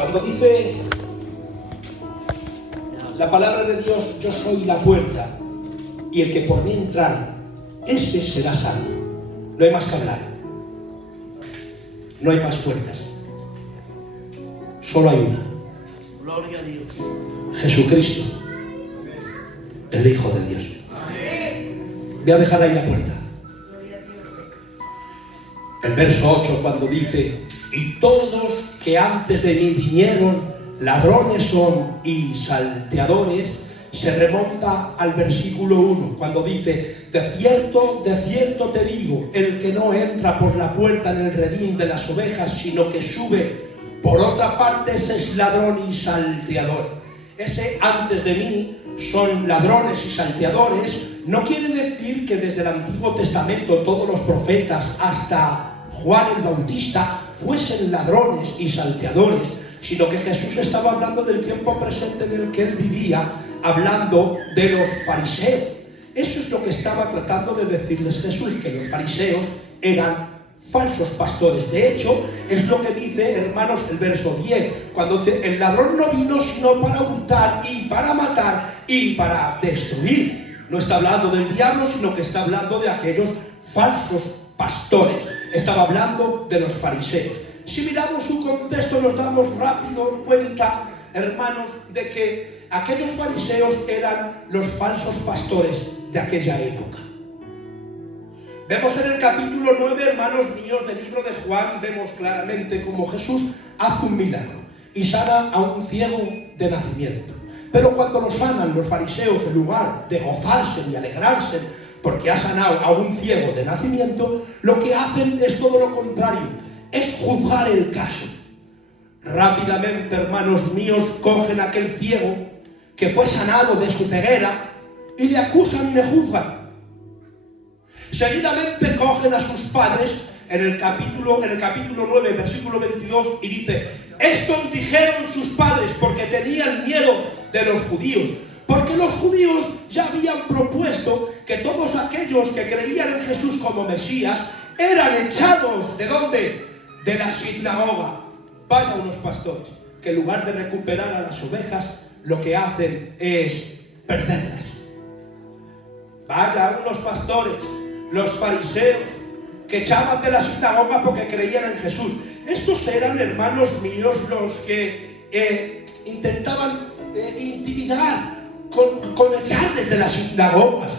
Cuando dice la palabra de Dios, yo soy la puerta, y el que por mí entrar, ese será salvo. No hay más que hablar. No hay más puertas. Solo hay una. Gloria a Dios. Jesucristo, el Hijo de Dios. Voy a dejar ahí la puerta. El verso 8, cuando dice: y todos que antes de mí vinieron, ladrones son y salteadores, se remonta al versículo 1, cuando dice: de cierto te digo, el que no entra por la puerta en el redil de las ovejas, sino que sube por otra parte, ese es ladrón y salteador. Ese antes de mí son ladrones y salteadores. No quiere decir que desde el Antiguo Testamento todos los profetas hasta Juan el Bautista fuesen ladrones y salteadores, sino que Jesús estaba hablando del tiempo presente en el que él vivía, hablando de los fariseos. Eso es lo que estaba tratando de decirles Jesús, que los fariseos eran falsos pastores. De hecho, es lo que dice, hermanos, el verso 10, cuando dice: el ladrón no vino sino para hurtar y para matar y para destruir. No está hablando del diablo, sino que está hablando de aquellos falsos pastores. Estaba hablando de los fariseos. Si miramos su contexto, nos damos rápido cuenta, hermanos, de que aquellos fariseos eran los falsos pastores de aquella época. Vemos en el capítulo 9, hermanos míos, del libro de Juan, vemos claramente cómo Jesús hace un milagro y sana a un ciego de nacimiento. Pero cuando lo sanan los fariseos, en lugar de gozarse y alegrarse porque ha sanado a un ciego de nacimiento, lo que hacen es todo lo contrario, es juzgar el caso. Rápidamente, hermanos míos, cogen a aquel ciego que fue sanado de su ceguera y le acusan y le juzgan. Seguidamente cogen a sus padres en el capítulo 9, versículo 22, y dice: esto dijeron sus padres porque tenían miedo de los judíos, porque los judíos ya habían propuesto que todos aquellos que creían en Jesús como Mesías eran echados, ¿de dónde? De la sinagoga. Vaya unos pastores que en lugar de recuperar a las ovejas, lo que hacen es perderlas. Vaya unos pastores, los fariseos, que echaban de la sinagoga porque creían en Jesús. Estos eran, hermanos míos, los que intentaban intimidar con echarles de las sinagogas,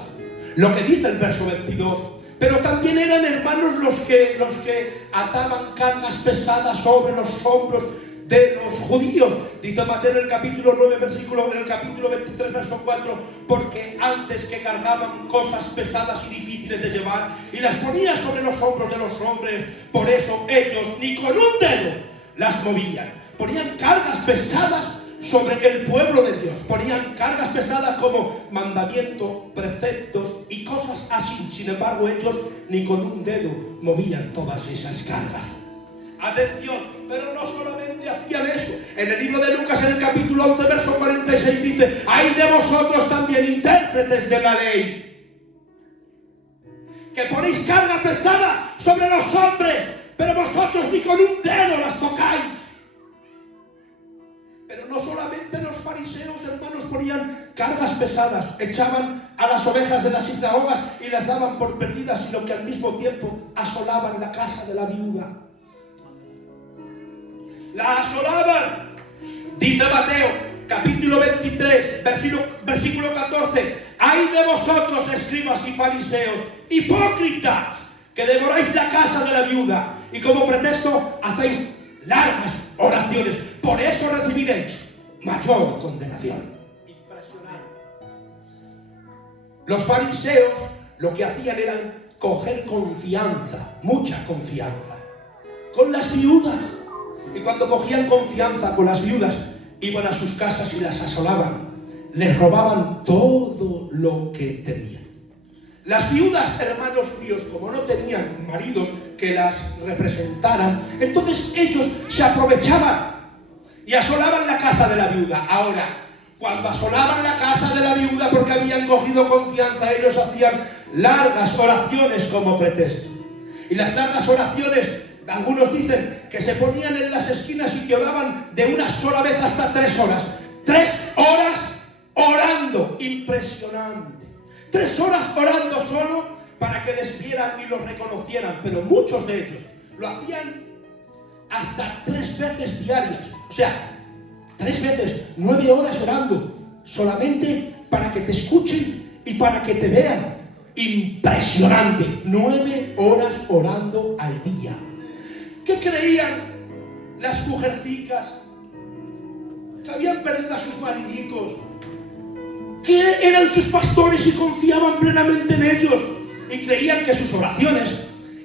lo que dice el verso 22. Pero también eran, hermanos, los que ataban cargas pesadas sobre los hombros de los judíos. Dice Mateo en el capítulo 9, en el capítulo 23, verso 4, porque antes que cargaban cosas pesadas y difíciles de llevar y las ponían sobre los hombros de los hombres, por eso ellos ni con un dedo las movían. Ponían cargas pesadas sobre el pueblo de Dios, ponían cargas pesadas como mandamientos, preceptos y cosas así. Sin embargo, ellos ni con un dedo movían todas esas cargas. Atención, pero no solamente hacían eso. En el libro de Lucas, en el capítulo 11, verso 46, dice: ¡ay de vosotros también, intérpretes de la ley, que ponéis carga pesada sobre los hombres, pero vosotros ni con un dedo las tocáis! Pero no solamente los fariseos, hermanos, ponían cargas pesadas, echaban a las ovejas de las sinagogas y las daban por perdidas, sino que al mismo tiempo asolaban la casa de la viuda. La asolaban. Dice Mateo, capítulo 23, versículo 14: ¡ay de vosotros, escribas y fariseos, hipócritas, que devoráis la casa de la viuda y como pretexto hacéis largas oraciones! Por eso recibiréis mayor condenación. Impresionante. Los fariseos lo que hacían era coger confianza, mucha confianza, con las viudas. Y cuando cogían confianza con las viudas, iban a sus casas y las asolaban. Les robaban todo lo que tenían. Las viudas, hermanos míos, como no tenían maridos que las representaran, entonces ellos se aprovechaban y asolaban la casa de la viuda. Ahora, cuando asolaban la casa de la viuda porque habían cogido confianza, ellos hacían largas oraciones como pretexto. Y las largas oraciones Algunos dicen que se ponían en las esquinas y que oraban de una sola vez hasta 3 horas. 3 horas orando. Impresionante. 3 horas orando solo para que les vieran y los reconocieran. Pero muchos de ellos lo hacían hasta 3 veces diarias. O sea, 3 veces, 9 horas orando. Solamente para que te escuchen y para que te vean. Impresionante. 9 horas orando al día. ¿Qué creían las mujercicas? Que habían perdido a sus maridicos. Que eran sus pastores y confiaban plenamente en ellos. Y creían que sus oraciones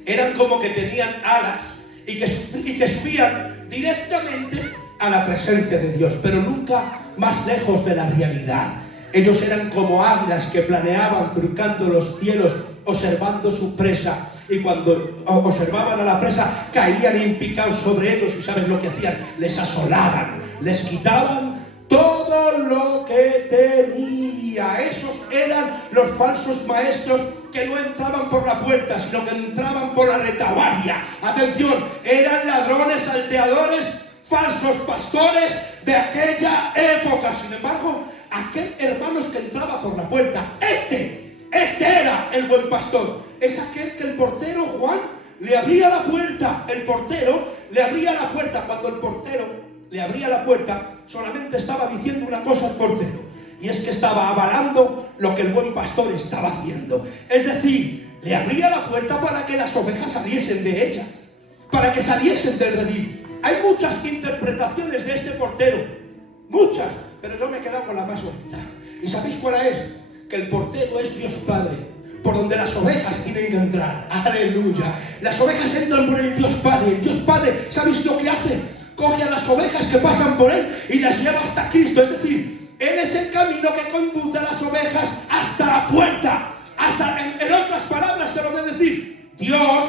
eran como que tenían alas y que subían directamente a la presencia de Dios, pero nunca más lejos de la realidad. Ellos eran como águilas que planeaban surcando los cielos, observando su presa, y cuando observaban a la presa caían impicados sobre ellos. ¿Y sabes lo que hacían? Les asolaban, les quitaban todo lo que tenía. Esos eran los falsos maestros que no entraban por la puerta, sino que entraban por la retaguardia. Atención, eran ladrones, salteadores, falsos pastores de aquella época. Sin embargo, aquel hermanos que entraba por la puerta, este era el buen pastor. Es aquel que el portero Juan le abría la puerta. El portero le abría la puerta. Cuando el portero le abría la puerta, solamente estaba diciendo una cosa al portero, y es que estaba avalando lo que el buen pastor estaba haciendo. Es decir, le abría la puerta para que las ovejas saliesen de ella, para que saliesen del redil. Hay muchas interpretaciones de este portero, muchas, pero yo me he quedado con la más bonita. ¿Y sabéis cuál es? Que el portero es Dios Padre, por donde las ovejas tienen que entrar. ¡Aleluya! Las ovejas entran por el Dios Padre. El Dios Padre, ¿sabéis lo que hace? Coge a las ovejas que pasan por él y las lleva hasta Cristo. Es decir, él es el camino que conduce a las ovejas hasta la puerta. En otras palabras te lo voy a decir, Dios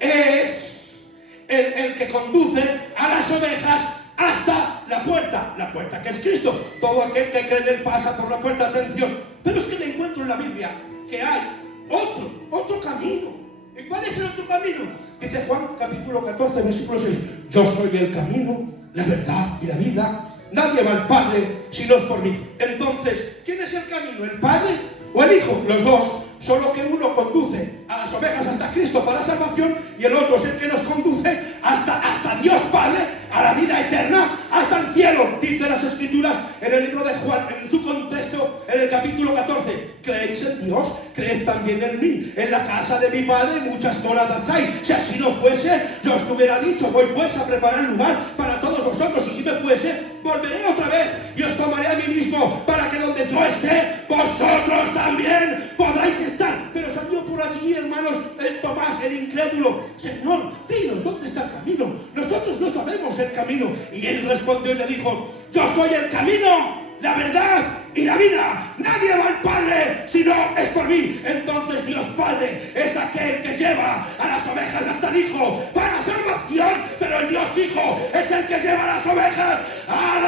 es el que conduce a las ovejas hasta la puerta que es Cristo. Todo aquel que cree en él pasa por la puerta. Atención, pero es que le encuentro en la Biblia que hay otro camino. ¿Y cuál es el otro camino? Dice Juan capítulo 14 versículo 6: yo soy el camino, la verdad y la vida. Nadie va al Padre si no es por mí. Entonces, ¿quién es el camino? ¿El Padre o el Hijo? Los dos. Solo que uno conduce a las ovejas hasta Cristo para salvación, y el otro es el que nos conduce hasta Dios Padre, a la vida eterna, hasta el cielo. Dice las Escrituras en el libro de Juan, en su contexto, en el capítulo 14: ¿creéis en Dios? Creed también en mí. En la casa de mi Padre muchas moradas hay. Si así no fuese, yo os hubiera dicho: voy pues a preparar lugar para todos vosotros, y si me fuese, volveré otra vez y os tomaré a mí mismo, para que donde yo esté, vosotros también podáis estar. Pero salió por allí, hermanos, el Tomás, el incrédulo: Señor, dinos dónde está el camino. Nosotros no sabemos el camino. Y él respondió y le dijo: yo soy el camino, la verdad y la vida. Nadie va al Padre si no es por mí. Entonces Dios Padre es aquel que lleva a las ovejas hasta el Hijo para salvación, pero el Dios Hijo es el que lleva a las ovejas a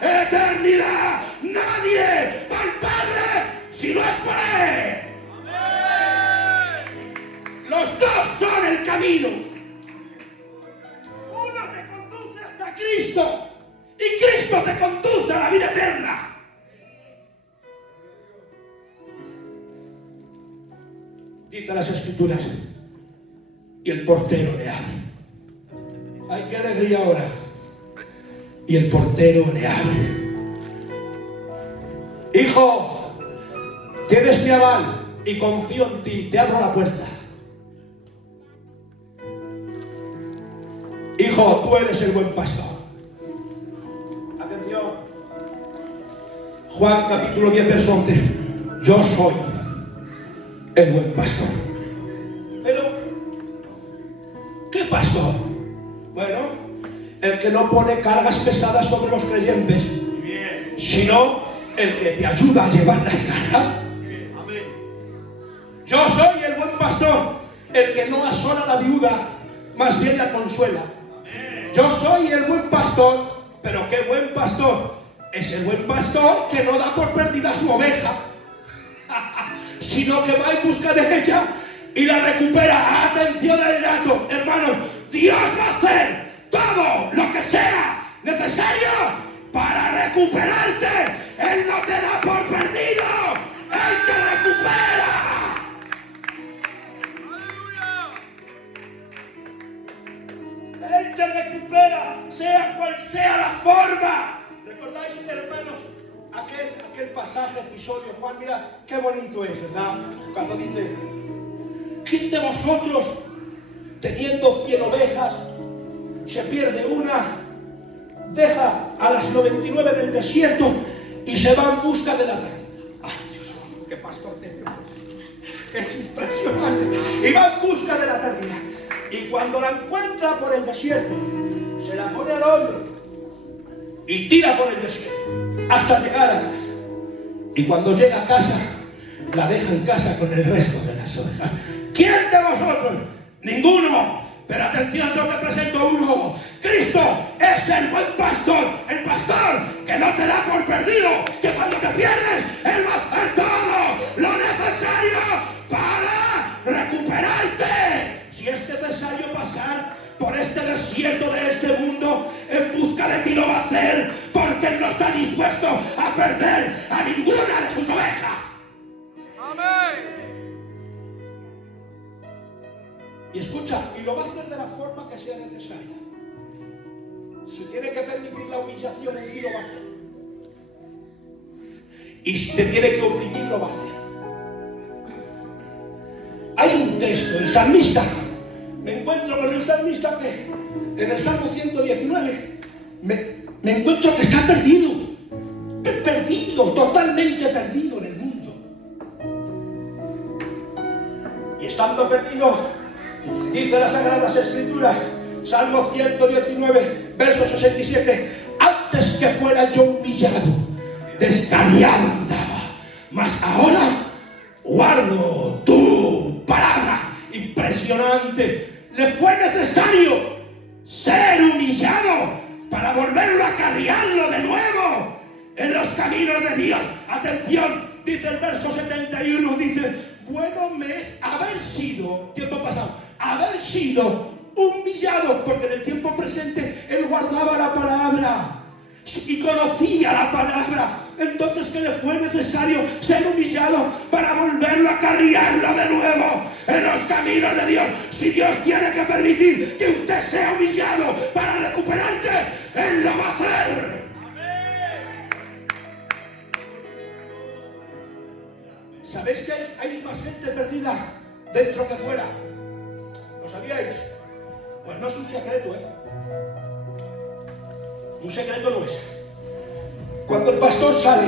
la eternidad. Nadie va al Padre si no es por él. Los dos son el camino. Uno te conduce hasta Cristo y Cristo te conduce a la vida eterna. Dice las Escrituras: y el portero le abre. ¡Ay, qué alegría ahora! Y el portero le abre. Hijo, tienes mi aval y confío en ti, te abro la puerta. Hijo, tú eres el buen pastor. Atención. Juan capítulo 10 verso 11: yo soy el buen pastor. Pero, ¿qué pastor? Bueno, el que no pone cargas pesadas sobre los creyentes, sino el que te ayuda a llevar las cargas. Yo soy el buen pastor, el que no asola a la viuda, más bien la consuela. Yo soy el buen pastor, pero ¿qué buen pastor? Es el buen pastor que no da por perdida a su oveja, sino que va en busca de ella y la recupera. Atención al dato, hermanos, Dios va a hacer todo lo que sea necesario para recuperarte. Él no te da por perdido, Él te recupera. Él te recupera, sea cual sea la forma. ¿Recordáis, hermanos, aquel pasaje, episodio, Juan? Mira qué bonito es, ¿verdad? Cuando dice: ¿quién de vosotros, teniendo 100 ovejas, se pierde una, deja a las 99 del desierto y se va en busca de la perdida? ¡Ay, Dios mío, qué pastor tenemos! Es impresionante. Y va en busca de la perdida. Y cuando la encuentra por el desierto, se la pone al hombro y tira por el desierto hasta llegar a casa. Y cuando llega a casa, la deja en casa con el resto de las ovejas. ¿Quién de vosotros? Ninguno. Pero atención, yo te presento uno. Cristo es el buen pastor, el pastor que no te da por perdido, que cuando te pierdes, Él va a hacer todo lo necesario para recuperarte. Si es necesario pasar por este desierto de este mundo en busca de ti, lo va a hacer, porque Él no está dispuesto a perder a ninguna de sus ovejas. Amén. Y escucha, y lo va a hacer de la forma que sea necesaria. Si tiene que permitir la humillación en ti, lo va a hacer. Y si te tiene que oprimir, lo va a hacer. Hay un texto, el salmista. Me encuentro con el salmista que en el Salmo 119 me encuentro que está perdido. Perdido, totalmente perdido en el mundo. Y estando perdido, dice las Sagradas Escrituras, Salmo 119, verso 67: antes que fuera yo humillado, descarriado andaba, mas ahora guardo tu palabra. Impresionante. Le fue necesario ser humillado para volverlo a carriarlo de nuevo en los caminos de Dios. Atención, dice el verso 71, dice: bueno me es haber sido, tiempo pasado, haber sido humillado, porque en el tiempo presente Él guardaba la palabra y conocía la palabra. Entonces, que le fue necesario ser humillado para volverlo a carriarlo de nuevo en los caminos de Dios. Si Dios tiene que permitir que usted sea humillado para recuperarte, Él lo va a hacer. ¿Sabéis que hay más gente perdida dentro que fuera? ¿Lo sabíais? Pues no es un secreto, ¿eh? Un secreto no es. Cuando el pastor sale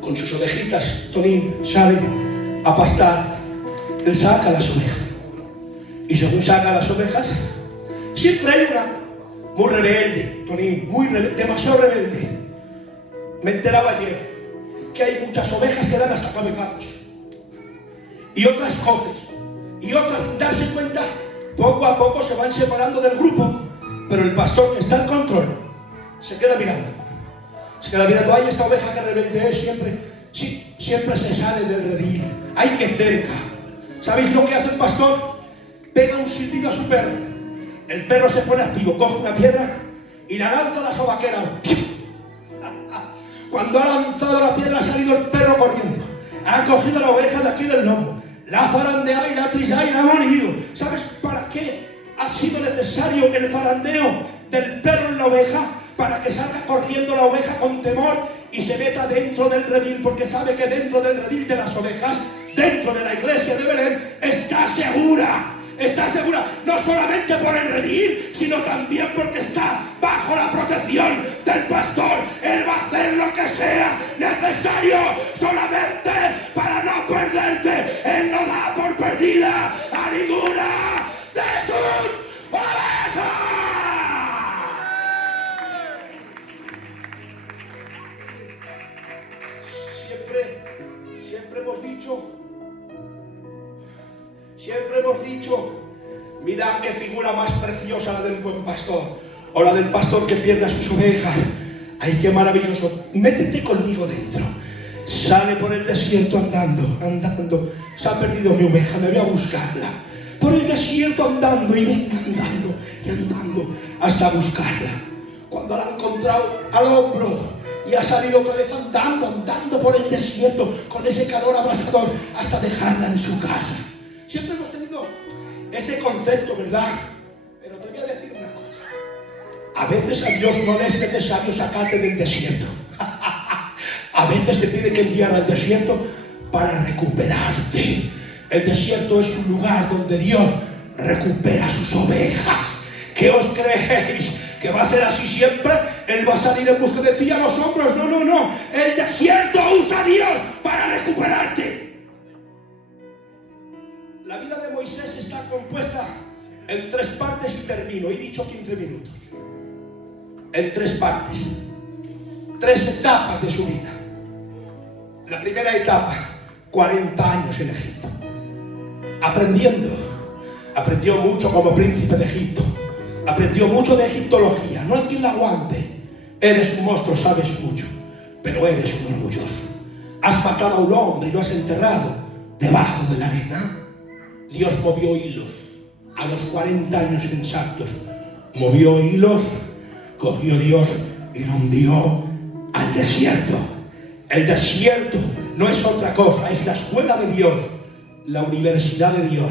con sus ovejitas, Tonín sale a pastar, él saca las ovejas. Y según saca las ovejas, siempre hay una muy rebelde, Tonín, muy rebelde, demasiado rebelde. Me enteraba ayer que hay muchas ovejas que dan hasta cabezazos. Y otras coces. Y otras, sin darse cuenta, poco a poco se van separando del grupo. Pero el pastor, que está en control, se queda mirando. Se queda mirando. Ay, esta oveja que rebelde es siempre. Sí, siempre se sale del redil. Ay, qué terca. ¿Sabéis lo que hace el pastor? Pega un silbido a su perro. El perro se pone activo, coge una piedra y la lanza a la sobaquera. Cuando ha lanzado la piedra, ha salido el perro corriendo. Ha cogido la oveja de aquí del lomo. La ha zarandeado y la ha trillado y la ha molido. ¿Sabes para qué ha sido necesario el zarandeo del perro en la oveja? Para que salga corriendo la oveja con temor y se meta dentro del redil, porque sabe que dentro del redil de las ovejas, dentro de la iglesia de Belén, está segura. Está segura, no solamente por el redil, sino también porque está bajo la protección del pastor. Él va a hacer lo que sea necesario solamente para no perderte. Él no da por perdida a ninguna de sus ovejas. Siempre hemos dicho, mira qué figura más preciosa la del buen pastor, o la del pastor que pierde a sus ovejas. Ay, qué maravilloso. Métete conmigo dentro. Sale por el desierto andando. Se ha perdido mi oveja, me voy a buscarla. por el desierto andando y venga andando y andando hasta buscarla. Cuando la ha encontrado al hombro y ha salido otra vez andando por el desierto con ese calor abrasador hasta dejarla en su casa. Siempre hemos tenido ese concepto, ¿verdad? Pero te voy a decir una cosa. A veces a Dios no le es necesario sacarte del desierto. A veces te tiene que enviar al desierto para recuperarte. El desierto es un lugar donde Dios recupera sus ovejas. ¿Qué os creéis? ¿Que va a ser así siempre? Él va a salir en busca de ti a los hombros. No, no, no. El desierto usa a Dios para recuperarte. La vida de Moisés está compuesta en 3 partes y termino. He dicho 15 minutos. En 3 partes. 3 etapas de su vida. La primera etapa, 40 años en Egipto. Aprendió mucho como príncipe de Egipto. Aprendió mucho de egiptología. No hay quien la aguante. Eres un monstruo, sabes mucho, pero eres un orgulloso. Has matado a un hombre y lo has enterrado debajo de la arena. Dios movió hilos. A los 40 años exactos movió hilos, cogió Dios y lo envió al desierto. El desierto no es otra cosa, es la escuela de Dios, la universidad de Dios,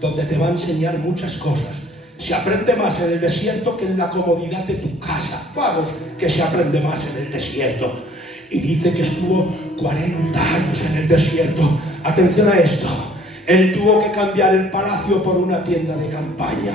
donde te va a enseñar muchas cosas. Se aprende más en el desierto que en la comodidad de tu casa. Vamos, que se aprende más en el desierto. Y dice que estuvo 40 años en el desierto. Atención a esto. Él tuvo que cambiar el palacio por una tienda de campaña.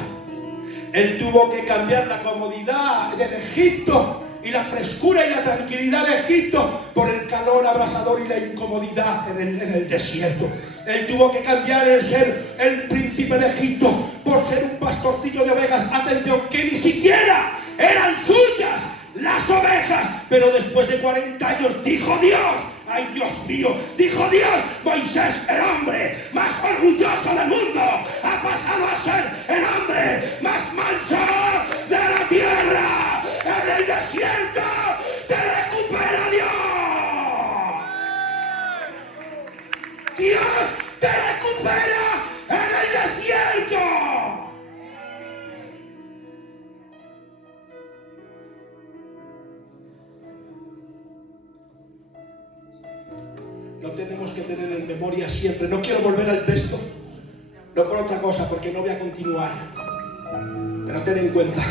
Él tuvo que cambiar la comodidad del Egipto y la frescura y la tranquilidad de Egipto por el calor abrasador y la incomodidad en el desierto. Él tuvo que cambiar el ser el príncipe de Egipto por ser un pastorcillo de ovejas. Atención, que ni siquiera eran suyas las ovejas. Pero después de 40 años dijo Dios, ¡ay Dios mío! Dijo Dios, Moisés, el hombre más orgulloso del mundo ha pasado a ser el hombre más manso de la tierra. En el desierto te recupera Dios. Dios te recupera en el desierto. Lo tenemos que tener en memoria siempre. No quiero volver al texto, no por otra cosa, porque no voy a continuar. Pero ten en cuenta,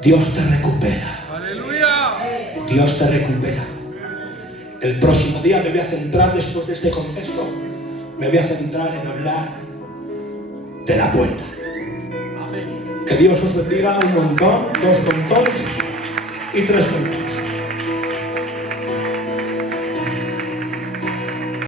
Dios te recupera. ¡Aleluya! Dios te recupera. El próximo día me voy a centrar, después de este contexto, me voy a centrar en hablar de la puerta. Que Dios os bendiga un montón, 2 montones y 3 montones.